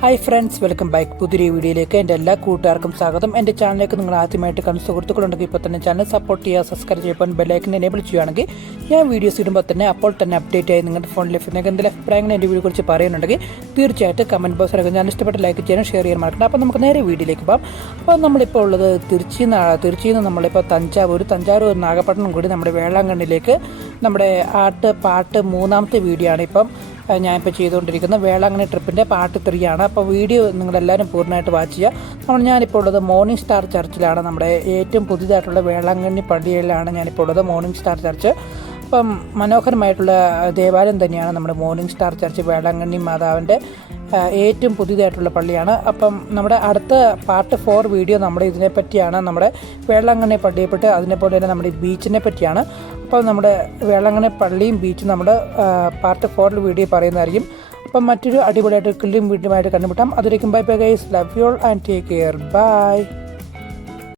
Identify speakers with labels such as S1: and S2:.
S1: Hi friends welcome back പുതിയ വീഡിയോയിലേക്ക് എന്റെ എല്ലാ കൂട്ടുകാർക്കും സ്വാഗതം. എന്റെ ചാനലിലേക്ക് നിങ്ങൾ ആദ്യമായിട്ട് കണ്ട സുഹൃത്തുക്കളുണ്ടെങ്കിൽ ഇപ്പോൾ തന്നെ ചാനൽ സപ്പോർട്ട് ചെയ്യുക സബ്സ്ക്രൈബ് ചെയ്യുമ്പോൾ ബെല്ലൈക്കൻ എനേബിൾ ചെയ്യുകയാണെങ്കിൽ ഞാൻ വീഡിയോസ് ഇടുമ്പോൾ തന്നെ അപ്പോൾ തന്നെ അപ്ഡേറ്റ് ആയി നിങ്ങളുടെ ഫോണിൽ ലഭിക്കുന്ന എന്തെങ്കിലും അഭിപ്രായങ്ങൾ എന്റെ വീഡിയോ കുറിച്ച് പറയുന്നുണ്ടെങ്കിൽ തീർച്ചയായിട്ടും കമന്റ് ബോക്സ് ബോക്സിലൊക്കെ ഞാൻ ഇഷ്ടപ്പെട്ട ലൈക്ക് ചെയ്യാനും ഷെയർ ചെയ്യാൻ മറക്കണം അപ്പോൾ നമുക്ക് നേരെ വീഡിയോയിലേക്ക് പോകാം. അപ്പോൾ നമ്മളിപ്പോൾ ഉള്ളത് തിരുച്ചിയിൽ നിന്ന് തിരുച്ചിയിൽ നിന്ന് നമ്മളിപ്പോൾ തഞ്ചാവൂർ തഞ്ചാവൂർ നാഗപട്ടണം കൂടി നമ്മുടെ വേളാങ്കണ്ണിലേക്ക് നമ്മുടെ ആട്ട് പാട്ട് മൂന്നാമത്തെ വീഡിയോ ആണ് ഇപ്പം ഞാനിപ്പോൾ ചെയ്തുകൊണ്ടിരിക്കുന്നത്. വേളാങ്കണ്ണി ട്രിപ്പിന്റെ പാർട്ട് ത്രീ ആണ്. അപ്പോൾ വീഡിയോ നിങ്ങളെല്ലാവരും പൂർണമായിട്ട് വാച്ച് ചെയ്യുക. നമ്മൾ ഞാനിപ്പോൾ ഉള്ളത് മോർണിംഗ് സ്റ്റാർ ചർച്ചിലാണ് നമ്മുടെ ഏറ്റവും പുതിയതായിട്ടുള്ള വേളാങ്കണ്ണി പള്ളിയിലാണ് ഞാനിപ്പോൾ ഉള്ളത് മോർണിംഗ് സ്റ്റാർ ചർച്ച് അപ്പം മനോഹരമായിട്ടുള്ള ദേവാലയം തന്നെയാണ് നമ്മുടെ മോർണിംഗ് സ്റ്റാർ ചർച്ച് വേളാങ്കണ്ണി മാതാവിന്റെ ഏറ്റവും പുതിയതായിട്ടുള്ള പള്ളിയാണ്. അപ്പം നമ്മുടെ അടുത്ത പാർട്ട് ഫോർ വീഡിയോ നമ്മുടെ ഇതിനെപ്പറ്റിയാണ് നമ്മുടെ വേളാങ്കണ്ണി പള്ളിയെപ്പെട്ട് അതിനെപ്പോലെ തന്നെ നമ്മുടെ ബീച്ചിനെ പറ്റിയാണ്. അപ്പോൾ നമ്മുടെ വേളാങ്കണ്ണി പള്ളിയും ബീച്ചും നമ്മുടെ പാർട്ട് ഫോറിൽ വീഡിയോ പറയുന്നതായിരിക്കും. അപ്പം മറ്റൊരു അടിപൊളിയായിട്ട് കിള്ളിയും ആയിട്ട് കണ്ടുമുട്ടാം. അതിലേക്കും bye bye guys love you and take care bye